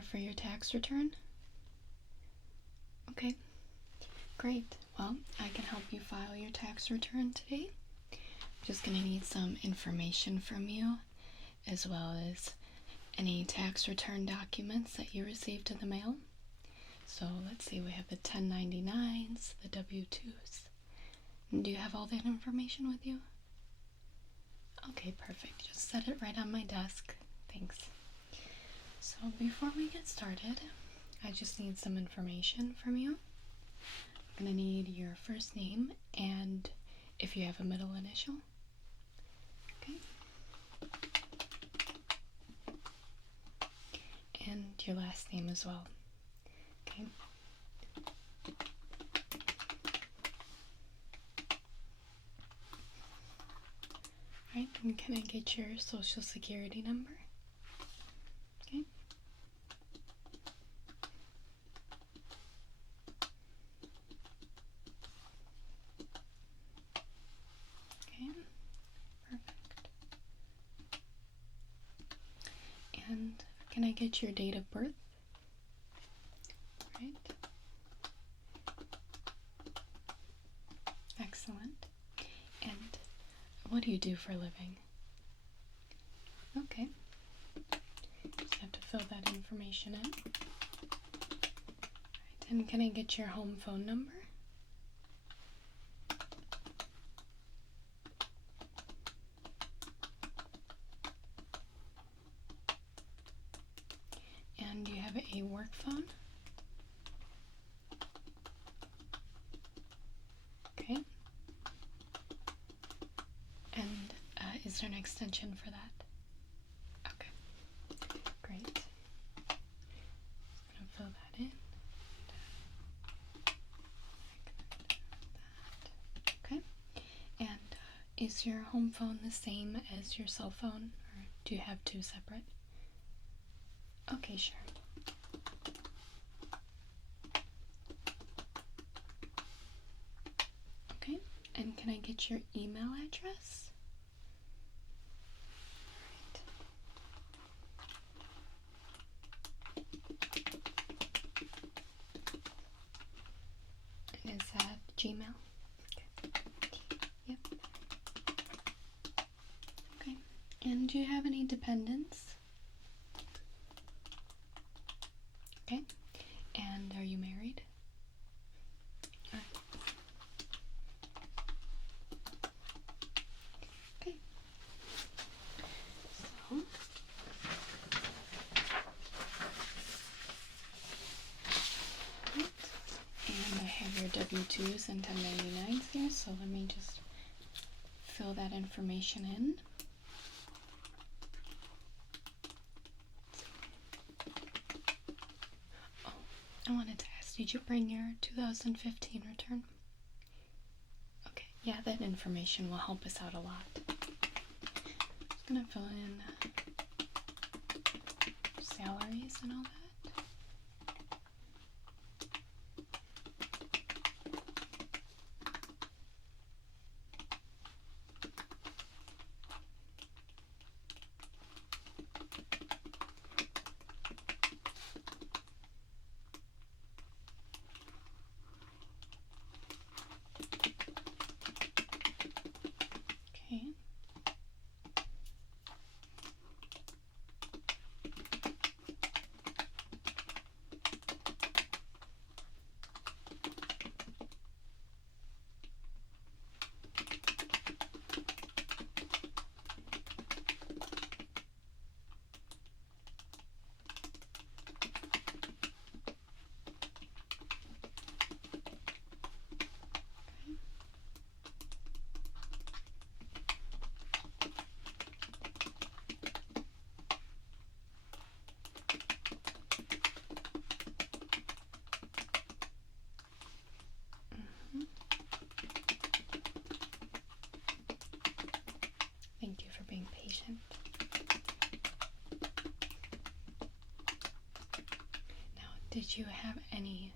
here for your tax return? Okay, great. Well, I can help you file your tax return today. I'm just going to need some information from you, as well as any tax return documents that you received in the mail. So let's see, we have the 1099s, the W-2s. Do you have all that information with you? Okay, perfect. Just set it right on my desk. Thanks. So before we get started, I just need some information from you. I'm going to need your first name and if you have a middle initial. Okay. And your last name as well. Okay. Alright, and can I get your social security number? Okay. Okay, perfect. And can I get your date of birth? Right. Excellent. And what do you do for a living? Okay. Just have to fill that information in. Right. And can I get your home phone number? And do you have a work phone? Okay. And is there an extension for that? Okay. Great. Just gonna fill that in. Okay. And is your home phone the same as your cell phone, or do you have two separate? Okay, sure. Okay, and can I get your email address? Right. And is that Gmail? Yep. Okay, and do you have any dependents? Okay, and are you married? Okay. So, right. And I have your W-2s and 1099s here, so let me just fill that information in. I wanted to ask, did you bring your 2015 return? Okay, yeah, that information will help us out a lot. Just gonna fill in salaries and all that. Okay. Thank you for being patient. Now, did you have any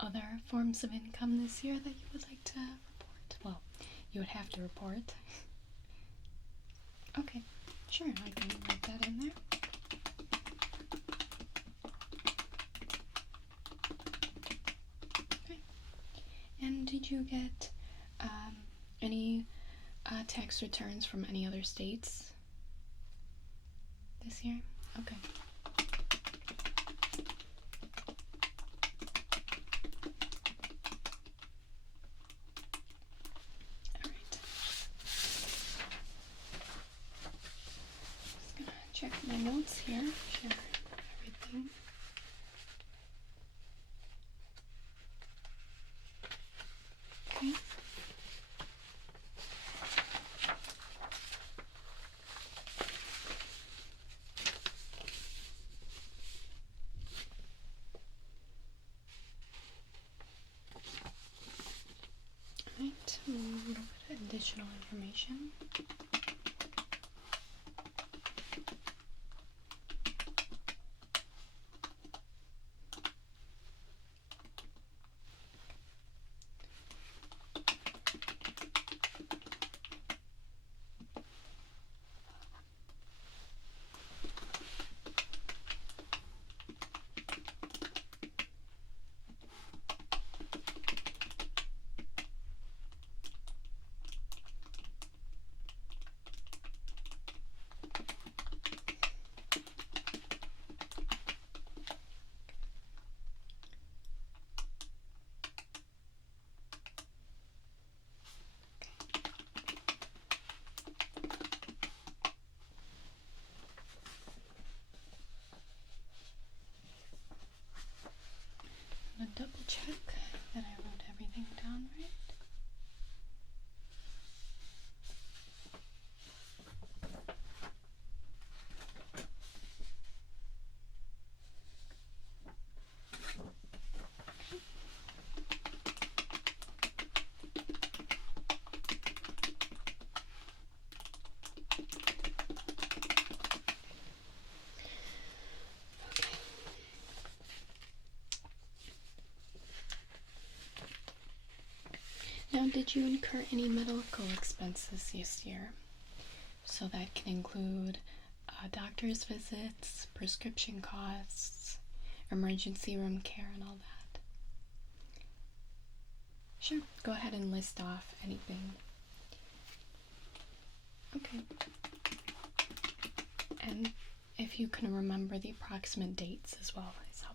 other forms of income this year that you would like to report? Well, you would have to report. Okay, sure, I can write that in there. did you get any tax returns from any other states this year? Okay. All right. Just gonna check my notes here. Sure, everything. Okay. Alright, a little bit of additional information. I'm gonna double check that I wrote everything down right. Now, did you incur any medical expenses this year? So that can include doctor's visits, prescription costs, emergency room care, and all that. Sure, go ahead and list off anything. Okay. And if you can remember the approximate dates as well, is helpful.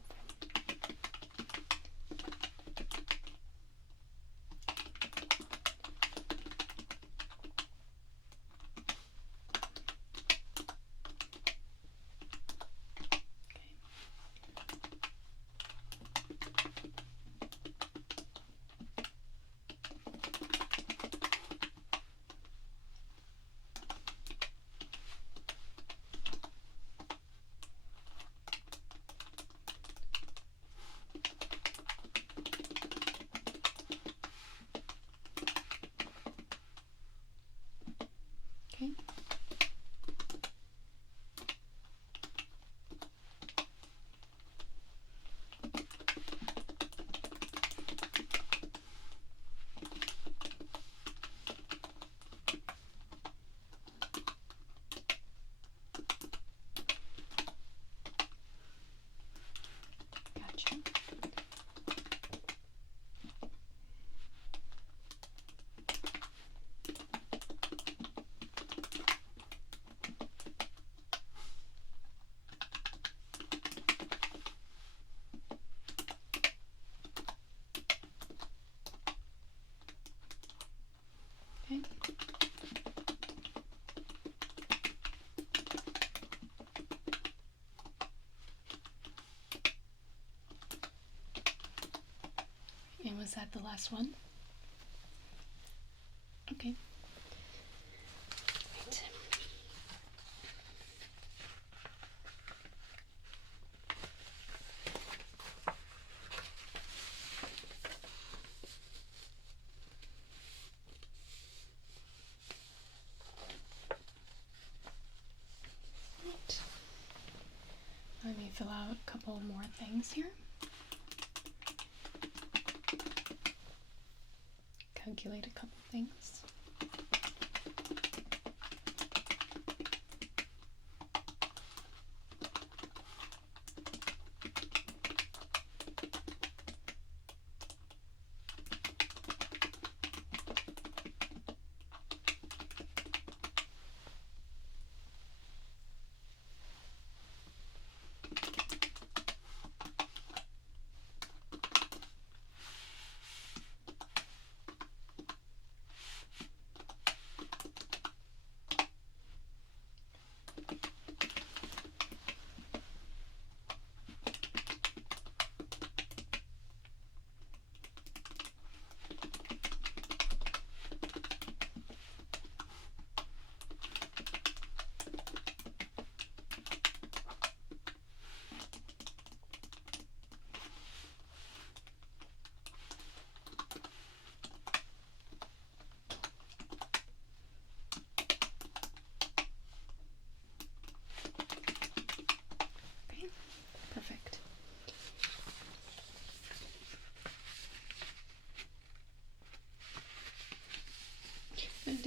Okay. Gotcha. Okay. And was that the last one? Okay. Right. Right. Let me fill out a couple more things here. Calculate a couple things.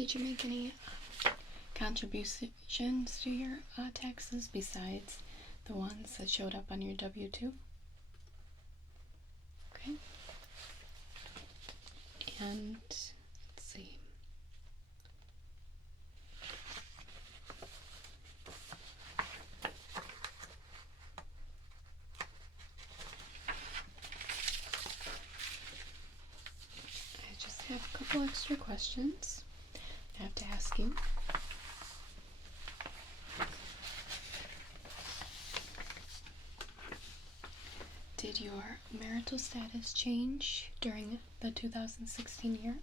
did you make any contributions to your taxes besides the ones that showed up on your W-2? Okay. And let's see. I just have a couple extra questions I have to ask you. Did your marital status change during the 2016 year?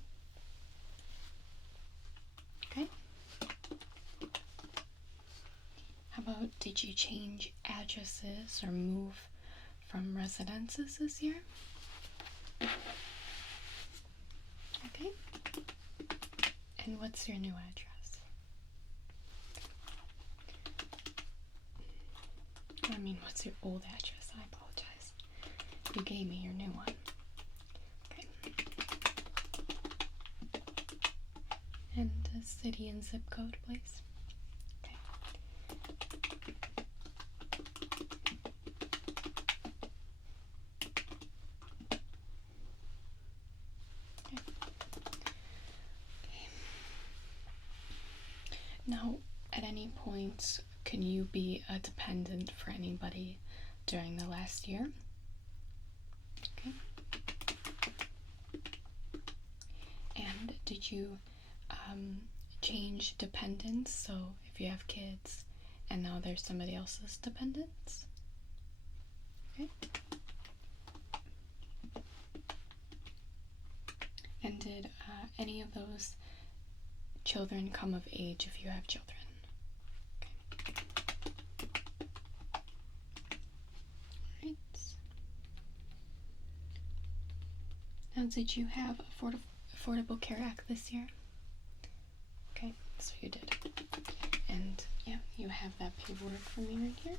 Okay. How about, did you change addresses or move from residences this year? Okay. And what's your new address? I mean, what's your old address? I apologize. You gave me your new one. Okay. And the city and zip code, please. Okay. Okay. Now, at any point, can you be a dependent for anybody during the last year? Okay. And did you change dependents? So if you have kids and now there's somebody else's dependents? Okay. And did any of those children come of age if you have children? Okay. Alright. Now, did you have Affordable Care Act this year? Okay, so you did. And yeah, you have that paperwork for me right here.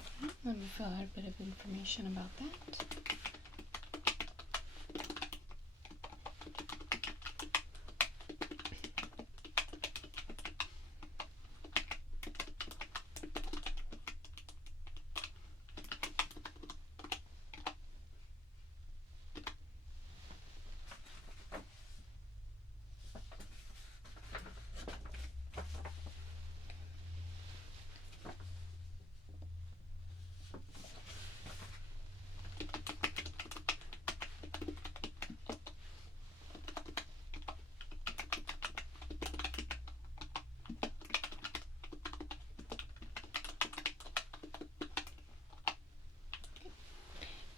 Okay, let me fill out a bit of information about that.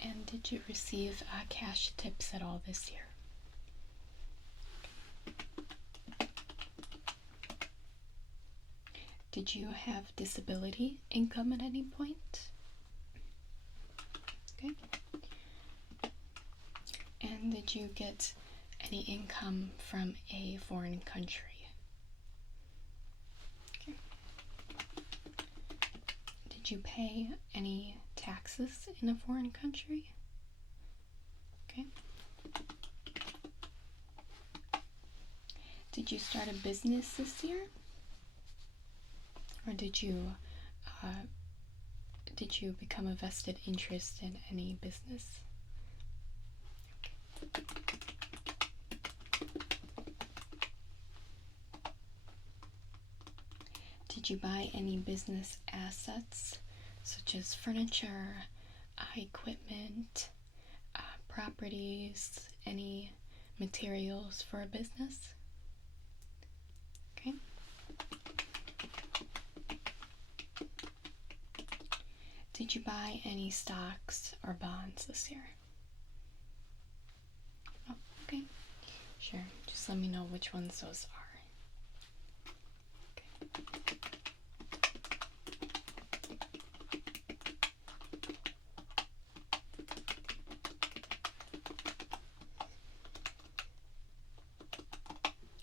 And did you receive cash tips at all this year? Did you have disability income at any point? Okay. And did you get any income from a foreign country? Okay. Did you pay any taxes in a foreign country? Okay. Did you start a business this year? Or did you become a vested interest in any business? Okay. Did you buy any business assets such as furniture, equipment, properties, any materials for a business? Okay. Did you buy any stocks or bonds this year? Oh, okay. Sure. Just let me know which ones those are. Okay.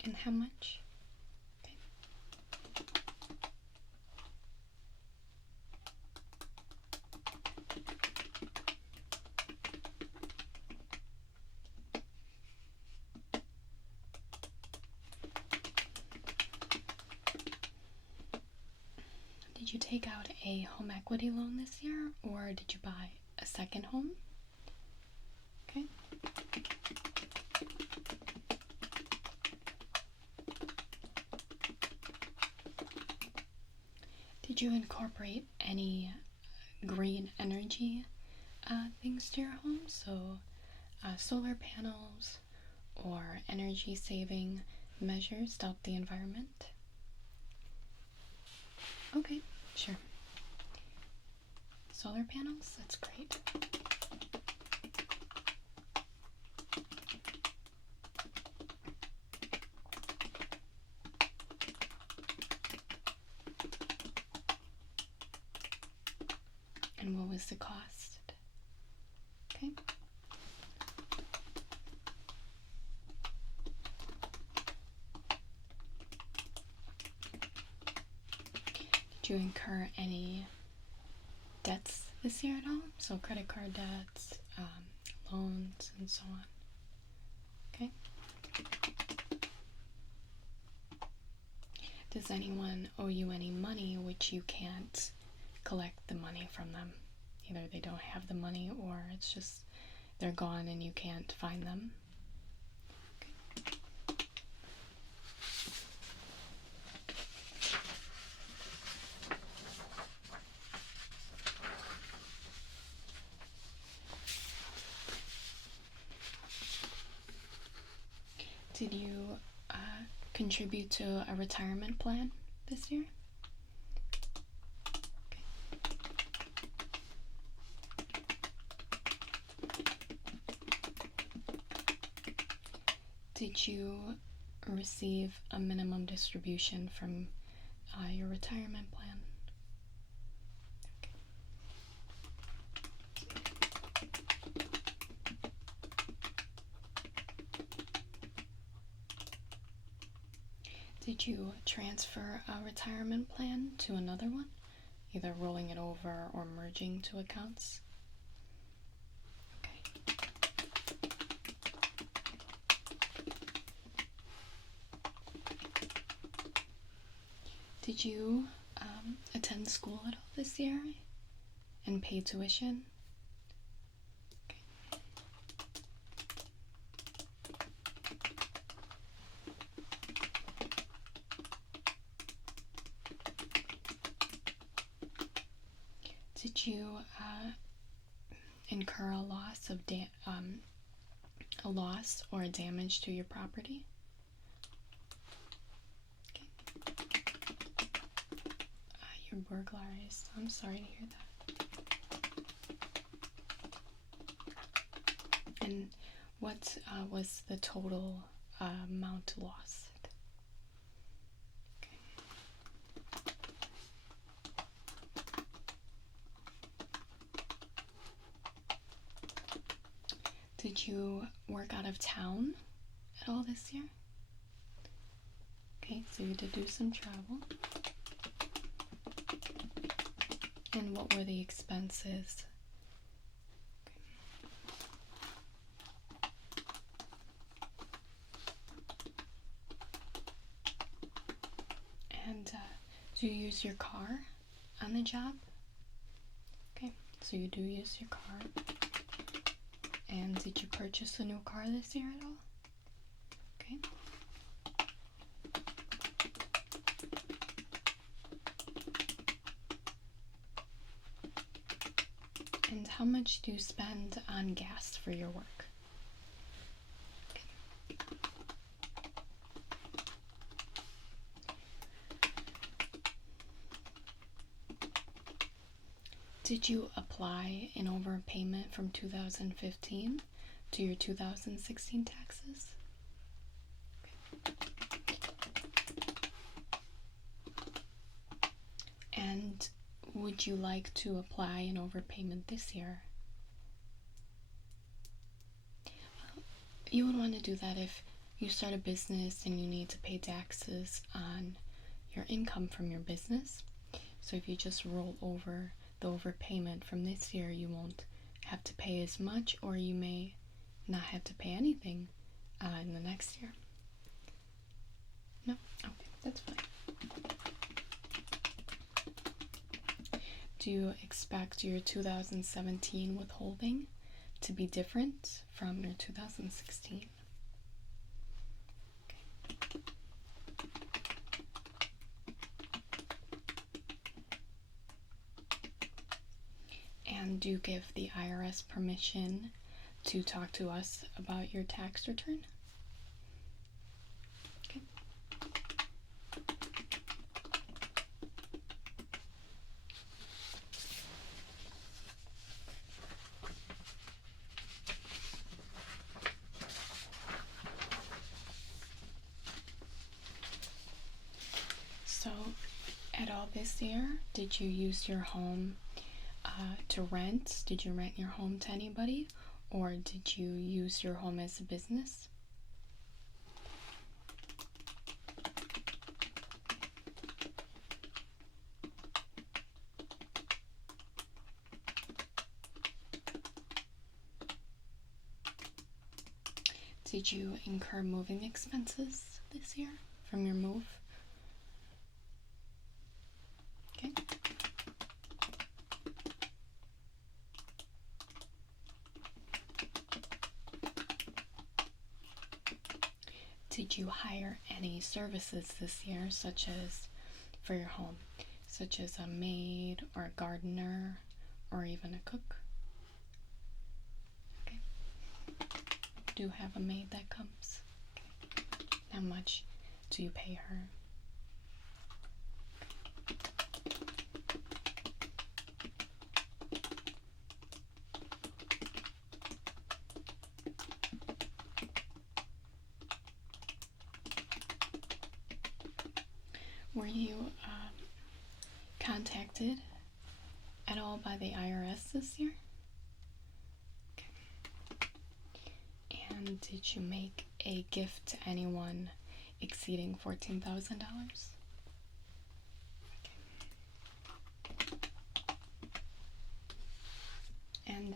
And how much? Okay. did you take out a home equity loan this year, or did you buy a second home? Okay. Did you incorporate any green energy things to your home? So solar panels or energy saving measures to help the environment? Okay, sure. Solar panels? That's great. And what was the cost? Okay. Did you incur any debts this year at all? So credit card debts, loans, and so on. Okay. Does anyone owe you any money which you can't collect the money from them? Either they don't have the money, or it's just they're gone and you can't find them. Okay. Did you contribute to a retirement plan this year? Did you receive a minimum distribution from your retirement plan? Okay. Did you transfer a retirement plan to another one, either rolling it over or merging two accounts? Did you attend school at all this year and pay tuition? Okay. Did you incur a loss of a loss or a damage to your property? You're burglarized. I'm sorry to hear that. And what was the total amount lost? Okay. Did you work out of town at all this year? Okay, so you did do some travel. And what were the expenses? And do you use your car on the job? Okay, so you do use your car. And did you purchase a new car this year at all? Okay. And how much do you spend on gas for your work? Okay. Did you apply an overpayment from 2015 to your 2016 taxes? Okay. And would you like to apply an overpayment this year? You would want to do that if you start a business and you need to pay taxes on your income from your business. So if you just roll over the overpayment from this year, you won't have to pay as much, or you may not have to pay anything in the next year. No? Okay, that's fine. Do you expect your 2017 withholding to be different from your 2016? Okay. And do you give the IRS permission to talk to us about your tax return? Okay. So, at all this year, did you use your home to rent? Did you rent your home to anybody, or did you use your home as a business? Did you incur moving expenses this year from your move? Okay. Did you hire any services this year, such as for your home, such as a maid or a gardener or even a cook? Okay. Do you have a maid that comes? Okay. How much do you pay her? Were you contacted at all by the IRS this year? Okay. And did you make a gift to anyone exceeding $14,000? Okay. And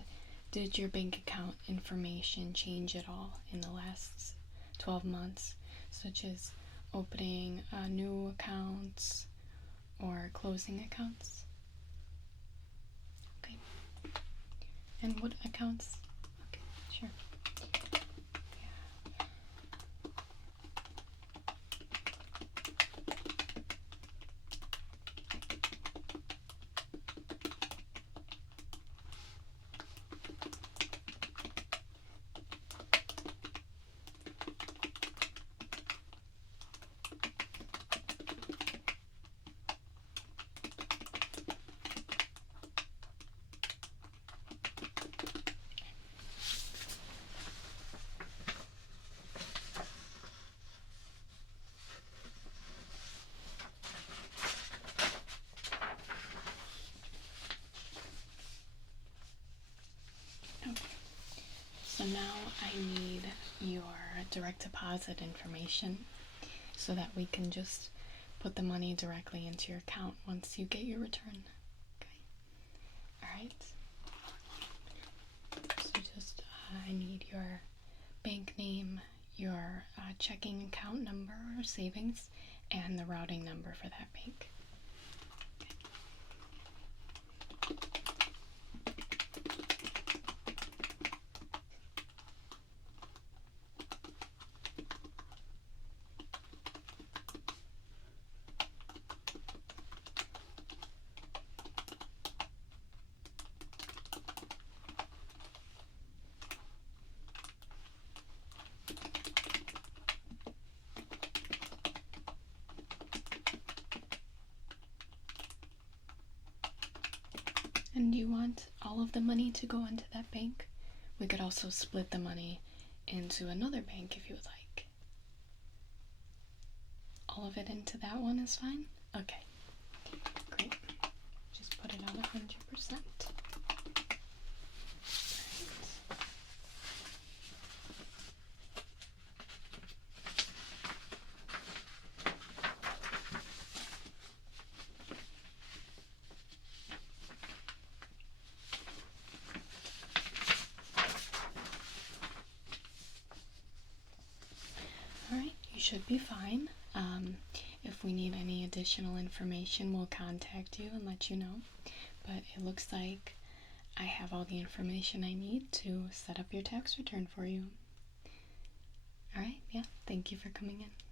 did your bank account information change at all in the last 12 months, such as opening new accounts or closing accounts? Okay. And what accounts? Okay, sure. Yeah. So now I need your direct deposit information so that we can just put the money directly into your account once you get your return. Okay. Alright. So just I need your bank name, your checking account number or savings, and the routing number for that bank. And do you want all of the money to go into that bank? We could also split the money into another bank if you would like. All of it into that one is fine? Okay, great. Just put it on 100%. Alright, you should be fine. If we need any additional information, we'll contact you and let you know. but it looks like I have all the information I need to set up your tax return for you. Alright, yeah, thank you for coming in.